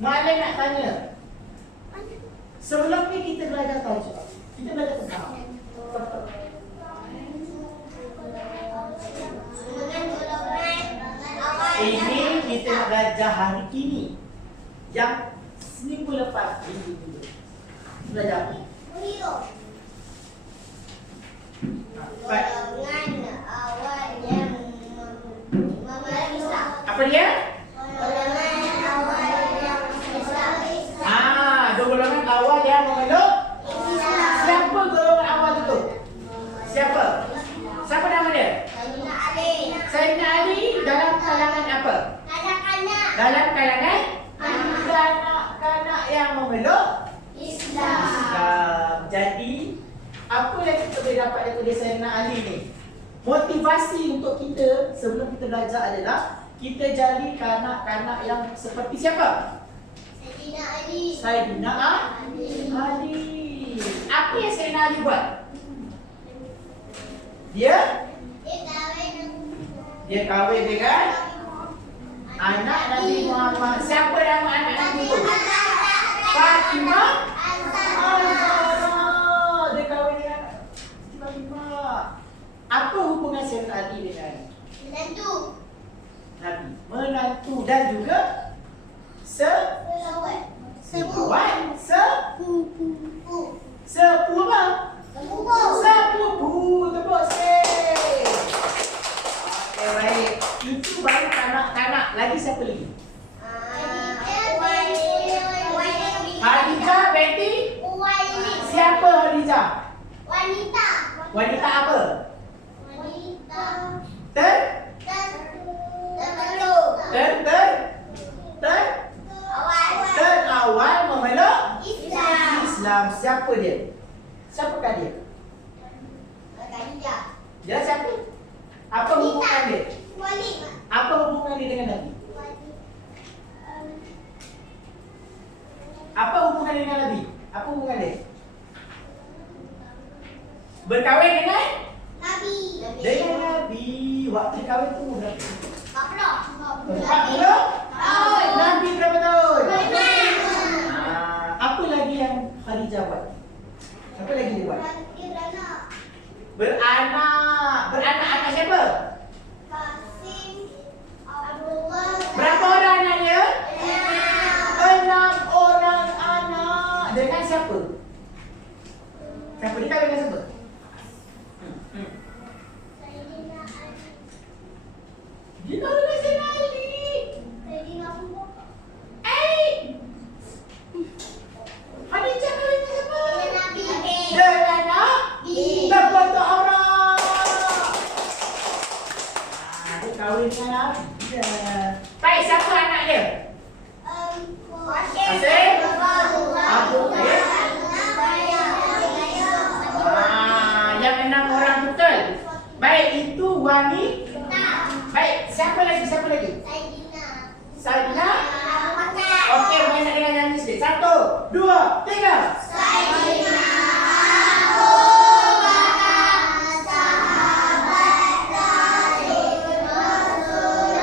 Malah nak tanya. Sebelum ni kita belajar tajuk. Kita belajar tentang ini kita nak belajar hari kini. Yang seminggu lepas minggu dulu. Belajar apa? Apa dia? Golongan awal yang memeluk Siapa golongan awal itu? Siapa? Siapa nama dia? Sayyidina Ali dalam kalangan apa? Dalam kalangan kanak-kanak yang memeluk Islam. Jadi apa yang kita boleh dapat daripada Sayyidina Ali ni? Motivasi untuk kita sebelum kita belajar adalah kita jadi kanak-kanak yang seperti siapa? Sayyidina Ali. Apa yang Sayyidina Ali buat? Dia kahwin dengan anak Nabi Muhammad. Siapa nama anak Nabi itu? Fatimah. Dia kahwin dengan Fatimah. Apa hubungan Sayyidina Ali dengan menantu Nabi? Dan juga sepupu apa? Sepupu. Tepuk sikit. Okey, baik. Itu baru kanak-kanak. Lagi siapa lagi? Khadijah binti siapa Khadijah? Wanita apa? Terawal memeluk Islam. Siapa dia? Siapakah dia? Dia siapa? Apa hubungan dia? Apa hubungan dia dengan Nabi? Apa hubungan dia dengan Nabi? Apa hubungan dia? Berkahwin dengan Nabi. Dengan Nabi. Waktu kahwin tu berapa? 40 tahun. Nabi berapa tahun? Apa lagi yang Khadijah buat? Apa lagi dia buat? Beranak siapa? Berapa orang anaknya? 6 orang anak. Dengan siapa? Siapa dia kahwin dengan siapa? Dia kahwin dengan Sayyidina Ali. Khadijah kahwin dengan siapa? Dengan Nabi. Berbentuk orang. Dia kahwin dengan Nabi. Baik, siapa anak dia? Qasim. Abu Bakar. Yang 6 orang betul. Baik, itu wanita. Baik, siapa lagi? Sayyidina. Okey, main nak dengan nyanyi sikit. 1, 2, 3. Sayyidina Abu Bakar, sahabat dari Rasulullah,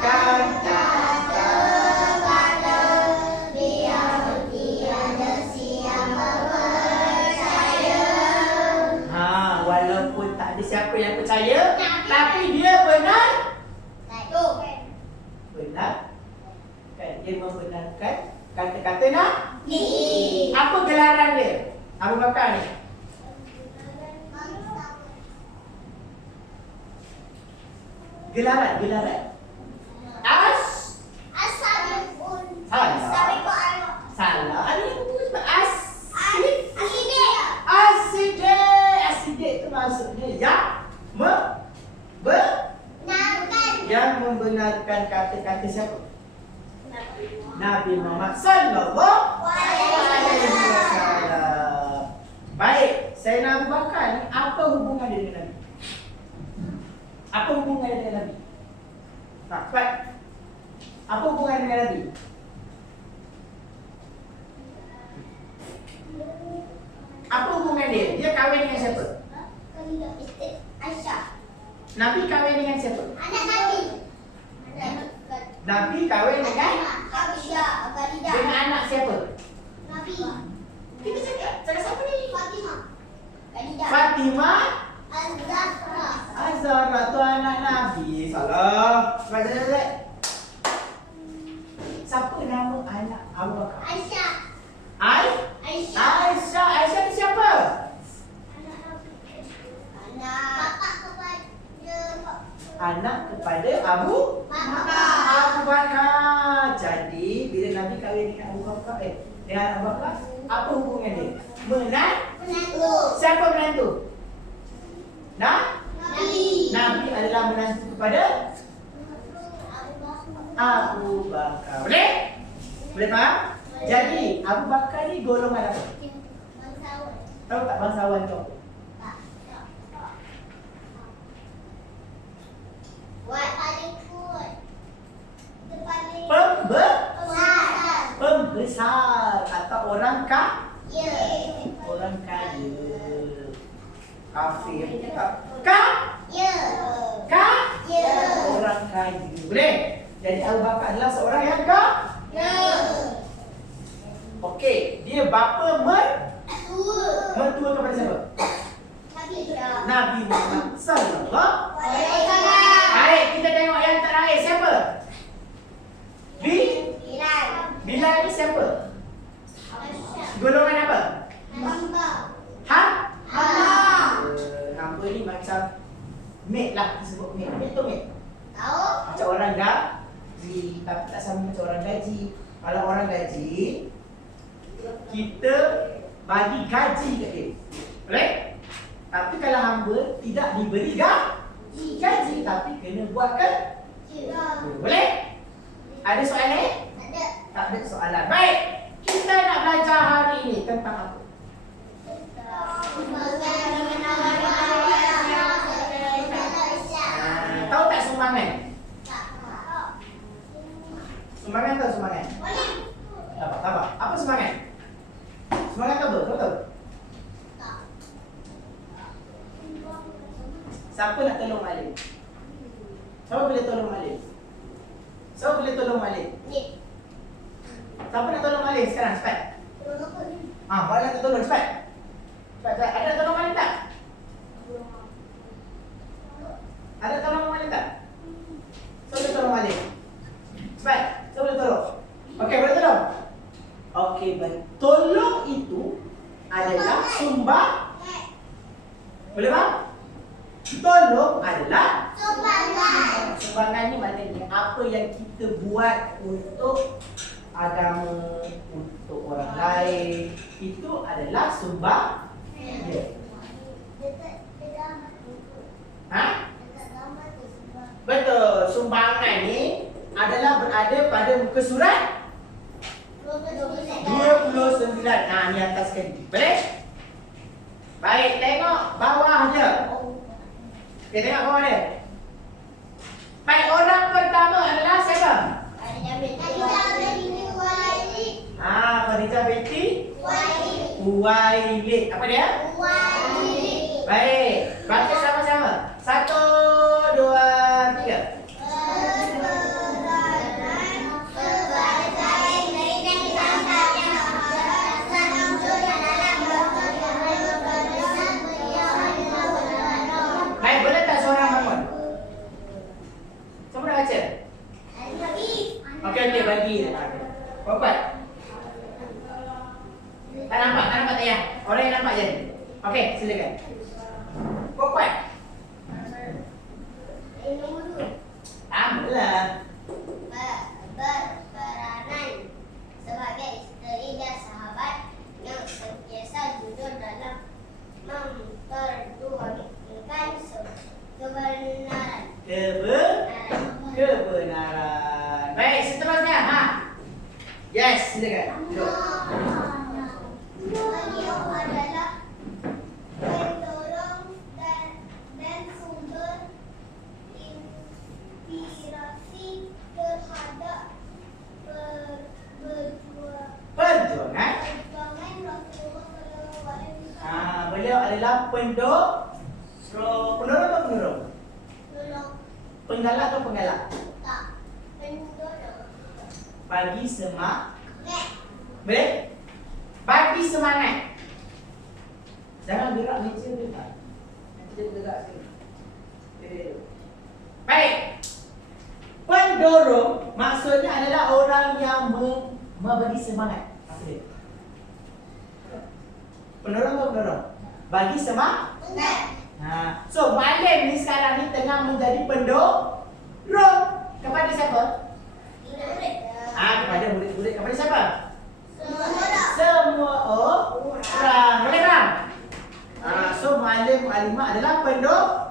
kata kepada beliau tiada siapa percaya. Walaupun tak ada siapa yang percaya, tapi dia benar. Kan dia membenarkan kata-kata Nabi. Apa gelaran dia? Abu Bakar ni. Gelaran. Salah. Asidik itu maksudnya yang membenarkan kata-kata siapa? Nabi Muhammad sallallahu alaihi wasallam. Baik, Sayyidina Abu Bakar ni apa hubungan dia dengan Nabi? Apa hubungan dia dengan Nabi? Cepat. Apa hubungan dengan Nabi? Apa hubungan dia? Dia kahwin dengan siapa? Aisyah. Nabi kahwin dengan siapa? Anak Nabi. Nabi kahwin dengan anak siapa? Kita cakap siapa ni? Fatimah Azhara tu anak Nabi. Salah. Baca. Siapa nama anak Abu Bakar? Aisyah. Aisyah ni siapa? Anak kepada Abu Bakar. Jadi bila Nabi kahwin dengan Abu Bakar, dengan Abu Bakar, apa hubungan dia? Menantu. Siapa menantu? Nabi adalah menantu kepada Abu Bakar. Boleh? Boleh faham? Jadi Abu Bakar ni golongan apa? Tahu tak bangsawan tu? Pembesar atau orang orang kaya. Kafir orang kaya. Boleh? Jadi Abu Bakar adalah seorang yang kaya. Okey, dia bapa mentua kepada siapa? Nabi Muhammad sallallahu alaihi wasallam. Baik, kita tengok yang terakhir siapa? Bilal ni siapa? Golongan apa? Hamba ni macam maid lah, disebut maid. Maid tu maid. Macam orang gaji, tapi tak sama macam orang gaji. Kalau orang gaji, kita bagi gaji kat dia. Boleh? Tapi kalau hamba tidak diberi gaji, tapi kena buat boleh? Ada soalan? Tak ada soalan. Baik, kita nak belajar hari ini tentang apa? Tahu tak sumbangan? Sumbangan tahu sumbangan? Apa sumbangan? Sumbangan tahu? Tahu? Siapa nak tolong Malik? Siapa boleh tolong Malik? Siapa boleh tolong Malik? Siapa nak tolong Malik sekarang? Cepat. Boleh nak tolong cepat. Cepat. Ada nak tolong Malik tak? Ada tolong Malik tak? Siapa boleh tolong Malik? Cepat. Siapa boleh tolong? Okey, boleh tolong? Okey, baik. Tolong itu adalah sumbang. Boleh bang? Tolong adalah sumbangan. Sumbangan ni maknanya apa yang kita buat untuk agama, untuk orang lain, itu adalah sumbang. Betul. Sumbangan ni adalah berada pada muka surat 29. Ni atas sekali. Boleh? Baik, tengok bawah je. Okay, tengok bawah dia. Baik, orang pertama adalah siapa? Khadijah binti Khuwailid. Apa dia? Baik, baca sama-sama. 1, 2, 3. Baik, boleh tak seorang bangun? Siapa nak baca? Okey, bagi. Bapak. Tak nampak tak ya? Orang yang nampak je. Okey, silakan. Kau kuat? Amlah. Berperanan sebagai isteri dan sahabat yang sentiasa jujur dalam memperjuangkan kebenaran. Kebenaran. Baik, seterusnya. Yes, silakan. Duduk. Beliau adalah pendorong dan sumber inspirasi terhadap perjuangan Rasulullah. Beliau adalah pendorong atau pendorong? Penggalak atau penggalak? Tak, pendorong. Bagi semangat. Boleh? Bagi semangat. Jangan gerak meja dia tak. Nanti dia gerak sikit. Baik. Pendorong maksudnya adalah orang yang memberi semangat. Apa dia? Pendorong atau pendorong? Bagi semangat. So Malim ni sekarang ni tengah menjadi pendorong. Kepada siapa? Kepada murid-murid. Kepada siapa? Semua orang. Boleh tak? So Malim Mu'alimah adalah pendorong.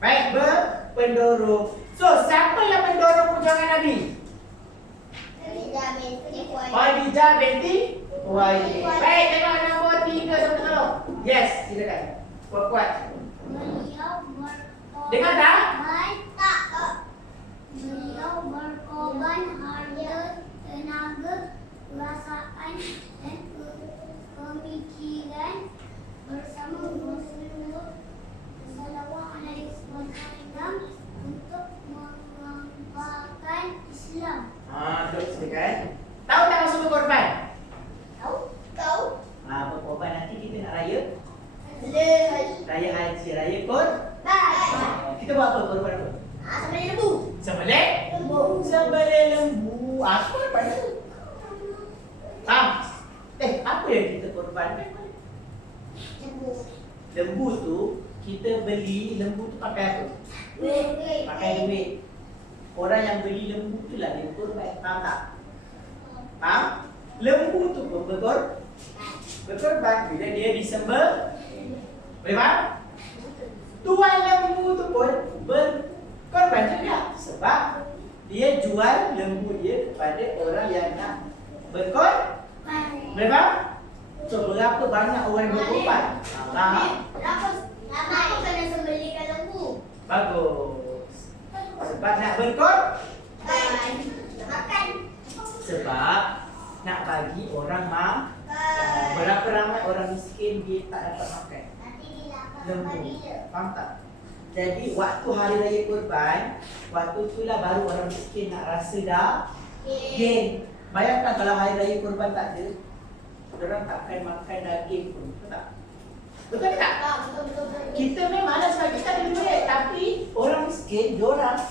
Baik, pendorong. So siapa yang mendorong perjuangan Nabi? Khadijah binti Khuwailid. Baik, tengok nombor 3 sama tolong. Yes, silakan. Kuat-kuat. Dengar tak? Beliau berkorban harta, tenaga, perasaan dan pemikiran bersama Rasulullah sallallahu alaihi wasallam untuk mengembangkan Islam. Duduk silakan. Tahu tak maksud berkorban? Tahu? Berkorban nanti kita nak raya. Raya haji, raya Korban. Kita buat apa? Korban apa? Sembelih lembu. Sembelih? Sembelih lembu. Apa korban tu? Apa yang kita korbankan? Lembu tu kita beli, lembu tu pakai apa? Pakai duit. Orang yang beli lembu tu lah dia korban. Faham tak? Faham? Lembu tu pun berkorban bila dia disembelih. Boleh faham? Tuan lembu tu pun berkorban juga sebab dia jual lembu dia kepada orang yang nak berkorban. Boleh faham? So berapa banyak orang yang berkorban? Kenapa kena sembelihkan lembu? Bagus. Sebab nak berkorban. Makan. Sebab nak bagi orang berapa ramai orang miskin dia tak dapat makan lembu. Faham tak? Jadi waktu hari raya korban, waktu itulah baru orang miskin nak rasa dah gain. Bayangkan kalau hari raya korban tak ada, orang takkan makan daging pun. Betul tak? Betul tak? Betul. Kita memang ada sebab kita ada duit, tapi orang miskin diorang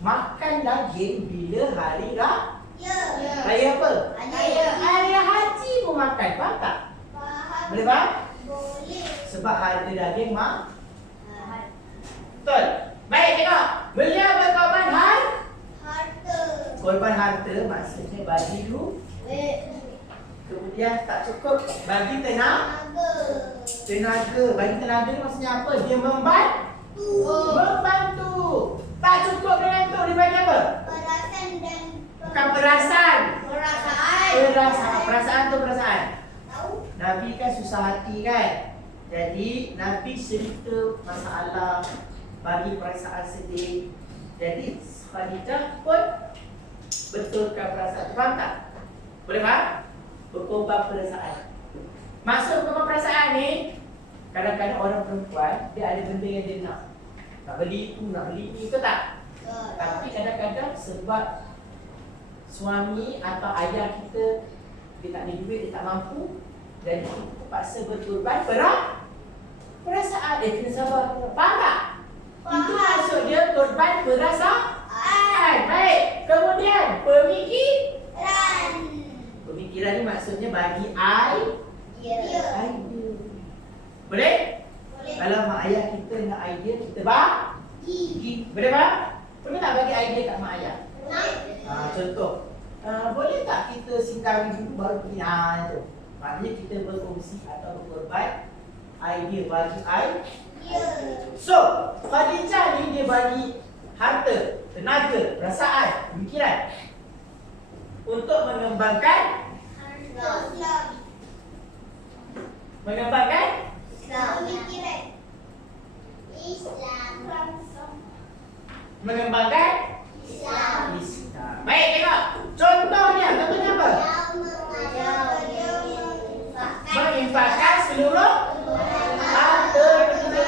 makan daging bila hari raya apa? Raya haji pun makan. Faham tak? Boleh faham? Boleh. Sebab harga daging betul. Baik, tengok. Beliau berkorban Harta. korban harta maksudnya bagi duit. Kemudian tak cukup bagi tenaga. Bagi tenaga ni maksudnya apa? Dia membantu. Tak cukup dengan tu, dia bagi apa? Perasaan dan Bukan perasaan. Perasaan tu perasaan. Tahu? Nabi kan susah hati kan. Jadi Nabi cerita masalah, bagi perasaan sedih. Jadi Khadijah pun betulkan perasaan. Faham tak? Boleh faham? Berkorban perasaan. Maksud berkorban perasaan ni, kadang-kadang orang perempuan dia ada benda yang dia nak beli itu, nak beli ini, betul tak? Tapi kadang-kadang sebab suami atau ayah kita dia tak ada duit, dia tak mampu, dan kita terpaksa berkorban perasaan. Kena sabar. Faham tak? Itu maksud dia korban perasaan. Baik. Kemudian pemikiran ni maksudnya bagi idea. Boleh? Kalau mak ayah kita nak idea, kita bagi. Boleh faham? Pernah tak bagi idea kat mak ayah? Contoh, boleh tak kita singgah dulu baru pergi? Itu maknanya kita berkongsi atau berkorban idea, bagi idea. So, Khadijah ni dia bagi harta, tenaga, perasaan, pemikiran untuk mengembangkan Islam. Baik, tengok. Contohnya apa? Menginfakkan seluruh harta kita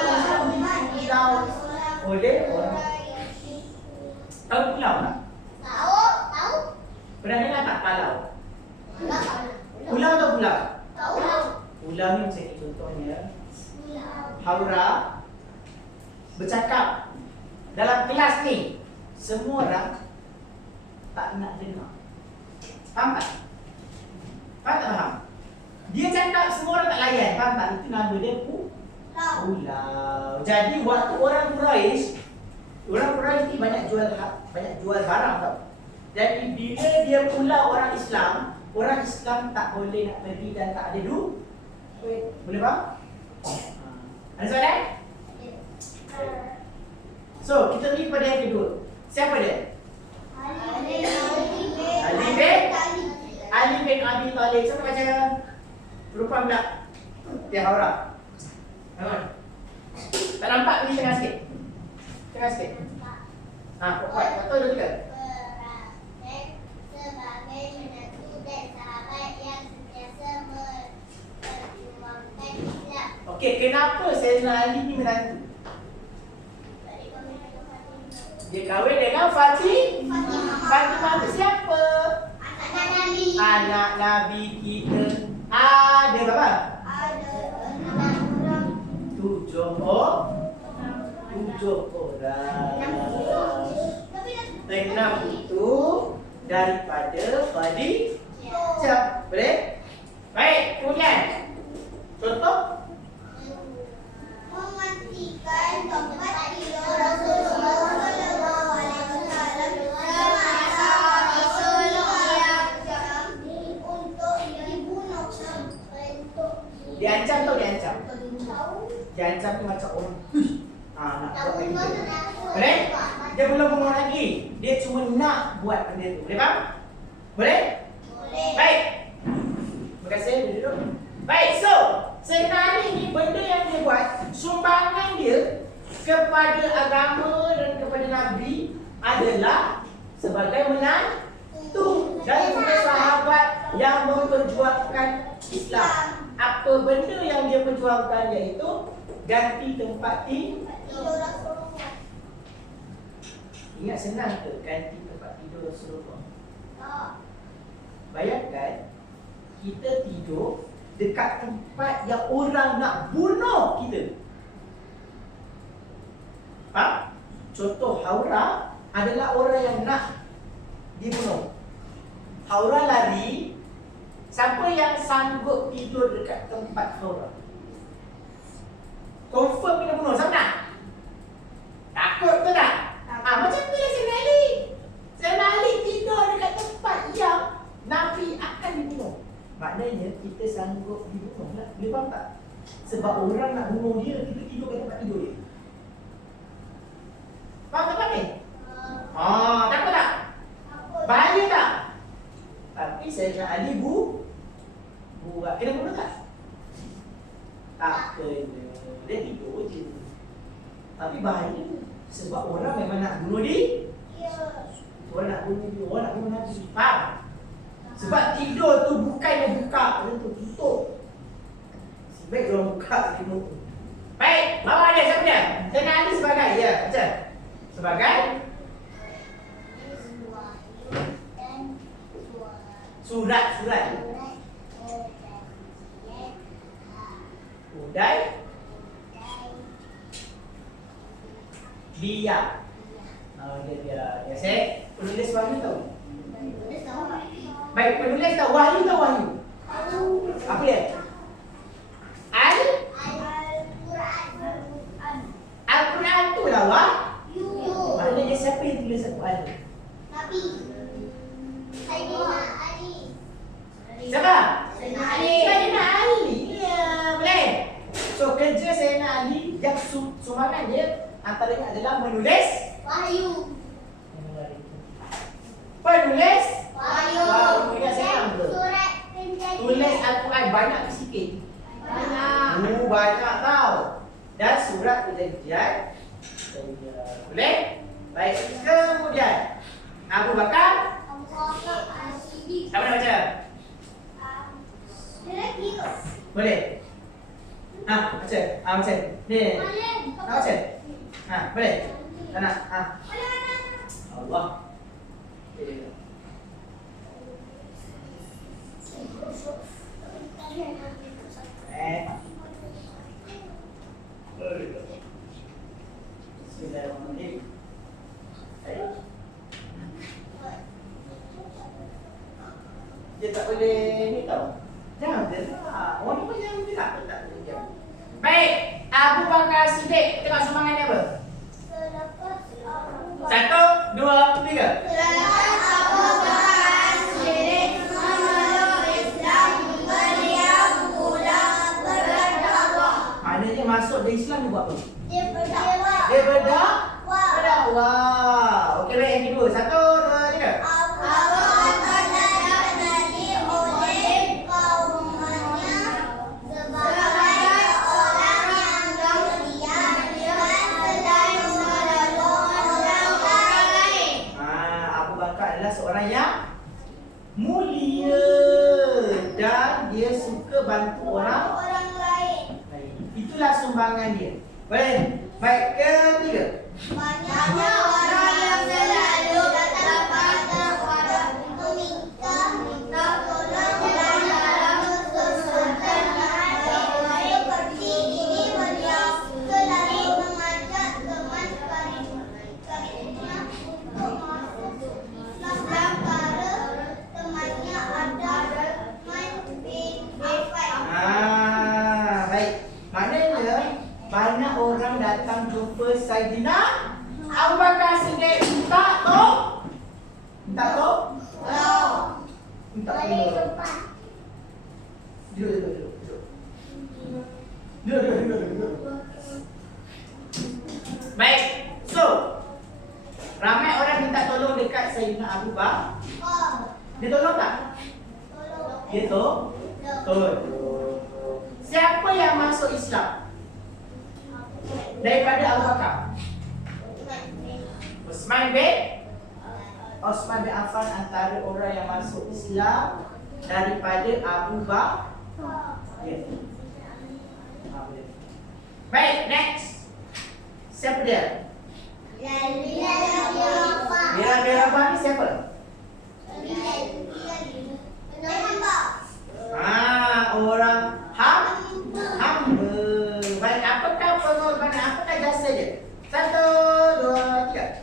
oleh orang contohnya Haura bercakap dalam kelas ni, semua orang tak nak dengar. Faham tak? Faham tak faham? Dia cakap semua orang tak layan. Faham tak? Itu nama dia pulau. Jadi waktu orang Quraisy ni banyak jual barang tau. Jadi bila dia pulau orang Islam tak boleh nak pergi dan tak ada duit. Boleh faham? Ada soalan? So, kita pergi pada yang kedua. Siapa dia? Ali bin Abi Talib. Siapa baca? Lupa tak? Dia Haura. Tak nampak ni tengah sikit. Tengah sikit. Kuat. Betul dulu ke? Sebagai menantu dan sahabat yang sentiasa memperjuangkan Islam. Okey, kenapa Sayyidina Ali ni menantu? Dia kahwin dengan Fatimah tu siapa? Anak Nabi. Anak Nabi kita. Ada berapa? Ada 6 orang. 7 orang. 6 itu daripada Khadijah. Boleh? Baik, kemudian contoh Memastikan tempat tidur Rasulullah sallallahu alaihi wasallam semasa Rasulullah untuk dibunuh. diancam atau diancam? Diancam tu macam orang nak buat lagi tu. Boleh? Dia belum bunuh lagi. Dia cuma nak buat benda tu. Boleh faham? Boleh? Boleh. Baik. Terima kasih. Duduk. Baik, so Sayyidina Ali ni benda yang dia buat, sumbangan dia kepada agama dan kepada Nabi adalah sebagai menantu daripada sahabat yang memperjuangkan Islam. Apa benda yang dia perjuangkan, iaitu ganti tempat Tidur Rasulullah. Ingat senang ke ganti tempat tidur Rasulullah? Tak. Bayangkan kita tidur dekat tempat yang orang nak bunuh kita. Faham? Contoh Haura adalah orang yang nak dibunuh. Haura lari. Siapa yang sanggup tidur dekat tempat Haura? Confirm kena bunuh. Siapa nak? Takut ke tak? Macam tu lah Sayyidina Ali. Sayyidina Ali tidur dekat tempat yang Nabi akan dibunuh. Maknanya kita sanggup dibunuh lah. Boleh faham tak? Sebab orang nak bunuh dia, kita tidur kat tempat tidur dia. Faham tak ni? Takut tak? Bahaya tak? Tapi Sayyidina Ali buat. Kena bunuh tak? Tak kena. Dia tidur je. Tapi bahaya. Sebab orang memang nak bunuh dia. Orang nak bunuh dia. Orang nak bunuh Nabi. Faham? Sebab tidur tu bukannya buka. Dia tu tutup. Sebaik orang buka tidur tu. Baik. Bawah dia siapa dia? Sayyidina Ali sebagai. Ya, macam? Sebagai surat. Udai dia. Dia saya penulis wahyu tahu. Baik, penulis tahu wahyu tahu wahyu. Apa dia? Al-Quran tu lah wahyu. Maknanya siapa yang tulis Al-Quran? Nabi. Sayyidina Ali. Siapa? Sayyidina Ali. Sayyidina Ali. Ya, boleh. So kerja Sayyidina Ali yang sumbangan dia antaranya adalah menulis Wahyu. Penulis Wahyu. Ingat senang ke? Surat penjajian. Tulis Al-Quran banyak ke sikit? Banyak. Banyak tau. Dan surat perjanjian. Boleh? Baik, kemudian Abu Bakar. Siapa nak baca? Boleh? Baca. Baca. Ni. Nak baca? Boleh? Tak nak? Allah. Baik, Abu Bakar Siddiq tengok sumbangan dia apa? Selepas Abu 1, 2, 3. Selepas Abu Bakar Siddiq memeluk Islam, beliau mula berdakwah. Maknanya masuk di Islam dia buat apa? Dia berdakwah. Dia berdakwah. Okey, baik, yang kedua. 1, 2, 3. Abu Bakar dikenali oleh kaumnya sebagai orang yang mulia dan selalu menolong orang lain. Abu Bakar adalah seorang yang mulia dan dia suka bantu orang. Orang lain. Baik. Itulah sumbangan dia. Boleh? Baik, ketiga. Banyaknya orang yang selalu datang pada meminta tolong dalam kesusahan seperti ini. Beliau selalu mengajak teman karirnya untuk masuk Islam karena temannya ada Rahman bin Affan. Baik. Maknanya banyak orang datang jumpa Saidina Abu Bakar Siddiq minta tolong. Minta tolong? Minta tolong. Duduk. Baik. So, ramai orang minta tolong dekat Saidina Abu Bakar. Dia tolong tak? Dia tolong. Siapa yang masuk Islam daripada Abu Bakar? Osman bin Affan antara orang yang masuk Islam daripada Abu Bakar. Ya. Baik, next. Siapa dia? Bilal Rabah ni siapa? Orang hamba. Baik, apakah pengorbanan, apakah jasa dia? 1, 2, 3.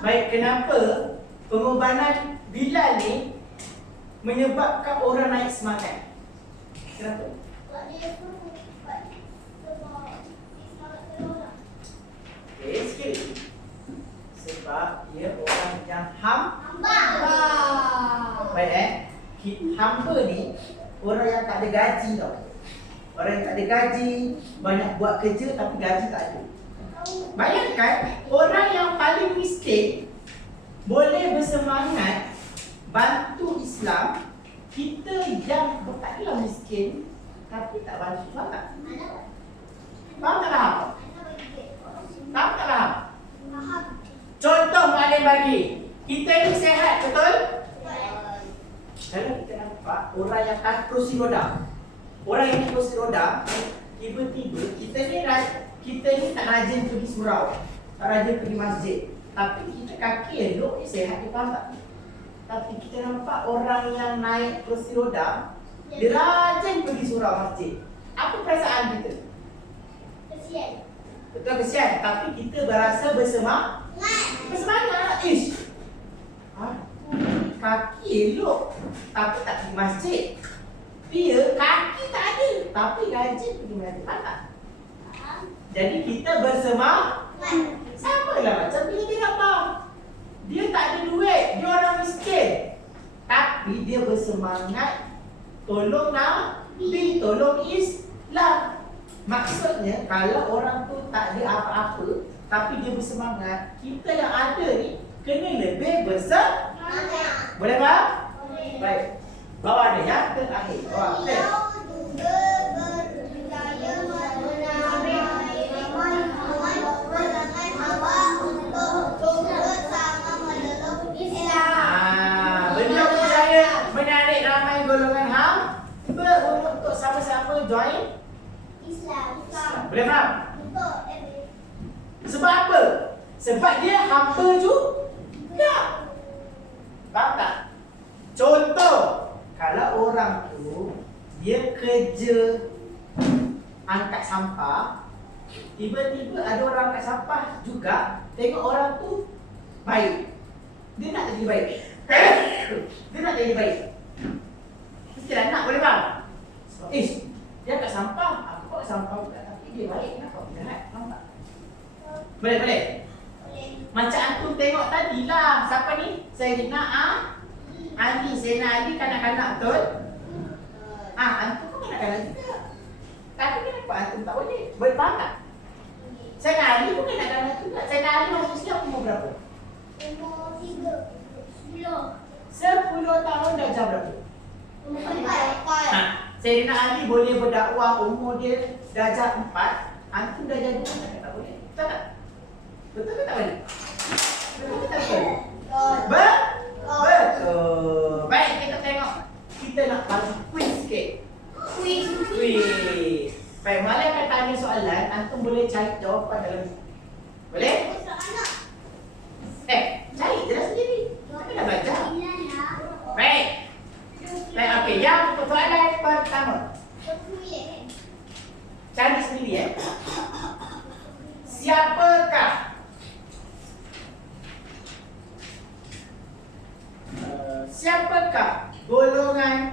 Baik, kenapa pengorbanan Bilal ni menyebabkan orang naik semangat? Kenapa? Okey, sikit. Sebab dia orang yang hamba. Baik, hamba ni orang yang tak ada gaji tau. Orang yang tak ada gaji, banyak buat kerja tapi gaji tak ada. Bayangkan orang yang paling miskin boleh bersemangat bantu Islam. Kita yang taklah miskin tapi tak bantu, faham tak? Faham tak lah? Faham tak lah? Contoh Mualim bagi, kita ni sehat, betul? Kalau kita nampak orang yang kerusi roda, orang yang kerusi roda, tiba-tiba kita ni tak rajin pergi surau, tak rajin pergi masjid, tapi kita kaki elok ni sehat, dia faham tak? Tapi kita nampak orang yang naik kerusi roda, dia rajin pergi surau masjid. Apa perasaan kita? Kesian. Betul, kesian, tapi kita berasa bersemangat. Ish, kaki elok tapi tak pergi masjid. Dia kaki tak ada tapi rajin pergi masjid, faham tak? Jadi kita bersemangat. Sama lah macam bila dia nampak dia tak ada duit, dia orang miskin, tapi dia bersemangat tolong Nabi, tolong Islam. Maksudnya kalau orang tu tak ada apa-apa tapi dia bersemangat, kita yang ada ni kena lebih bersemangat. Boleh faham? Boleh. Baik. Bawah ada yang terakhir. Bawah. Beliau juga berjaya menamai golongan hamba untuk bersama meleluk Islam. Beliau berjaya menarik ramai golongan hamba untuk sama-sama join Islam. Boleh faham? Untuk Sebab apa? Sebab dia hamba juga. Faham tak? Contoh, kalau orang tu dia kerja angkat sampah, tiba-tiba ada orang angkat sampah juga, tengok orang tu baik. Dia nak jadi baik. Dia nak jadi baik. Mestilah nak, boleh bang? Dia angkat sampah, aku angkat sampah juga, tapi dia baik, kenapa aku jahat? Faham tak? Boleh, boleh? Macam antum tengok tadi lah. Siapa ni? Sayyidina Ali. Sayyidina Ali kanak-kanak betul? Antum pun kanak-kanak juga. Tapi kenapa antum tak boleh? Boleh faham tak? Sayyidina Ali pun kanak-kanak juga. Sayyidina Ali masuk Islam umur berapa? Umur 10. 10 tahun dah jauh berapa? Umur 4. Sayyidina Ali boleh berdakwah umur dia darjah 4. Antum dah jadi tak boleh. Betul tak? Betul ke tak boleh? Betul ke tak boleh? Betul. Baik, kita tengok. Kita nak bagi quiz sikit. Quiz. Baik, Malay akan tanya soalan, antum boleh cari jawapan dalam buku. Boleh? Cari je lah sendiri. Kita dah belajar. Baik. Baik, okey. Yang soalan pertama. Cari sendiri Siapakah siapakah golongan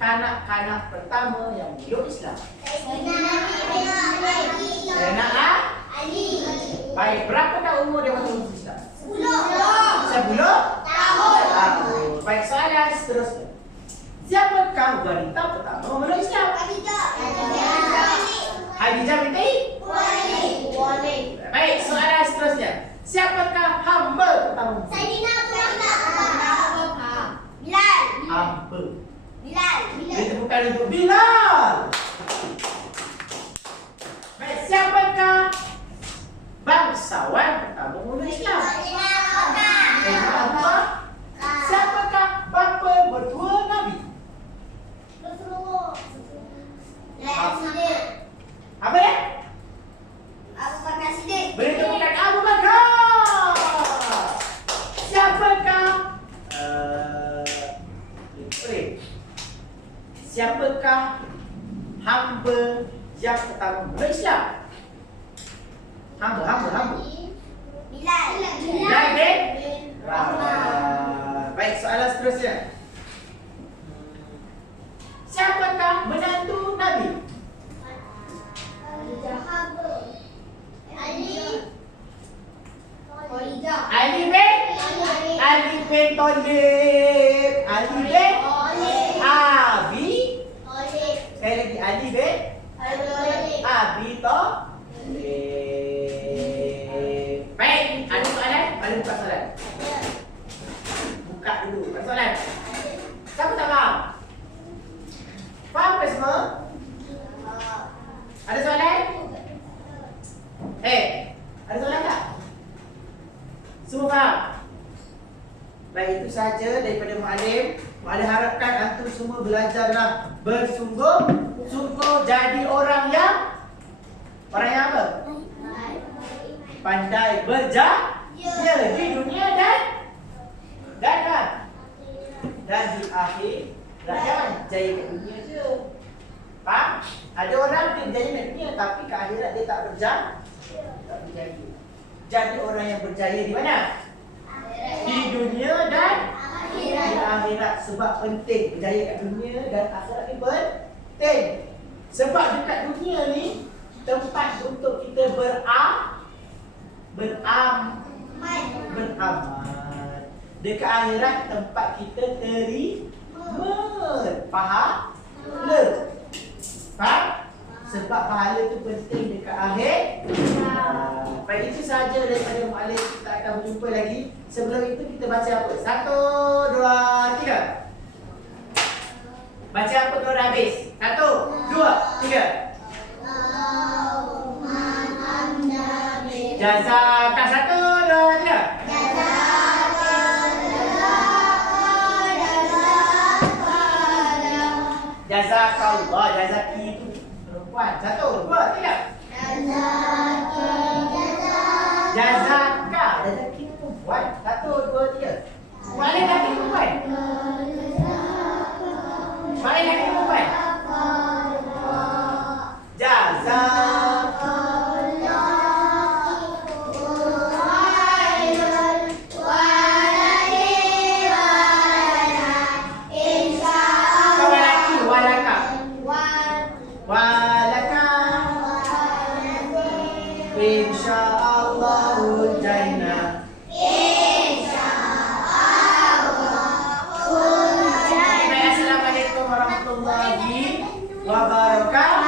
kanak-kanak pertama yang meluk Islam? Sayyidina Ali. Baik, berapa dah umur dia waktu masuk Islam? 10 tahun. Baik, soalan seterusnya. Siapakah wanita pertama memeluk Islam? Khadijah binti Khuwailid. Baik, soalan seterusnya. Siapakah hamba pertama? Sayyidina Bilal. Hamba. Bilal. Kita bukan untuk Bilal. Baik, siapakah bangsawan pertama memeluk Islam? Sayyidina Abu Bakar. Siapakah bapa mertua Nabi? Apa ya? Abu Bakar Siddiq. Beri tepukan Abu Bakar. Siapakah siapakah hamba yang pertama memeluk Islam? Hamba. Bilal. Bilal bin Rabah. Baik, soalan seterusnya. Siapakah menantu Nabi? Ali bin Thalib. Ali bin Abi. Sekali lagi, Ali bin Abi Thalib. Baik, ada soalan? Ada buka soalan? Buka dulu, buka soalan. Siapa tak faham? Faham ke semua? Ada soalan? Ada soalan tak? Semua faham? Baik, itu saja daripada Mu'alim. Mu'alim harapkan antum semua belajarlah bersungguh-sungguh jadi orang yang apa? Pandai berjaya di dunia dan di akhir. Jangan jaya kat dunia je. Faham? Ada orang dia berjaya kat dunia tapi ke akhirat dia tak berjaya. Jadi orang yang berjaya di mana? Di dunia dan di akhirat. Sebab penting berjaya kat dunia dan akhirat ni penting. Sebab dekat dunia ni tempat untuk kita beramal. Dekat akhirat tempat kita pahala. Faham? Sebab pahala tu penting dekat akhir. Baik, itu sahaja daripada Mu'alim. Kita akan berjumpa lagi. Sebelum itu kita baca apa? 1, 2, 3. Baca apa kalau dah habis? 1, 2, 3. Jazakallah. 1, 2, 3. Jazakallah. Jazaki itu perempuan. 1, 2, 3. Jazaka. Jazaki itu perempuan. 1, 2, 3. Mana laki perempuan? Mana laki perempuan? Insya'Allahul jannah. Assalamualaikum warahmatullahi wabarakatuh.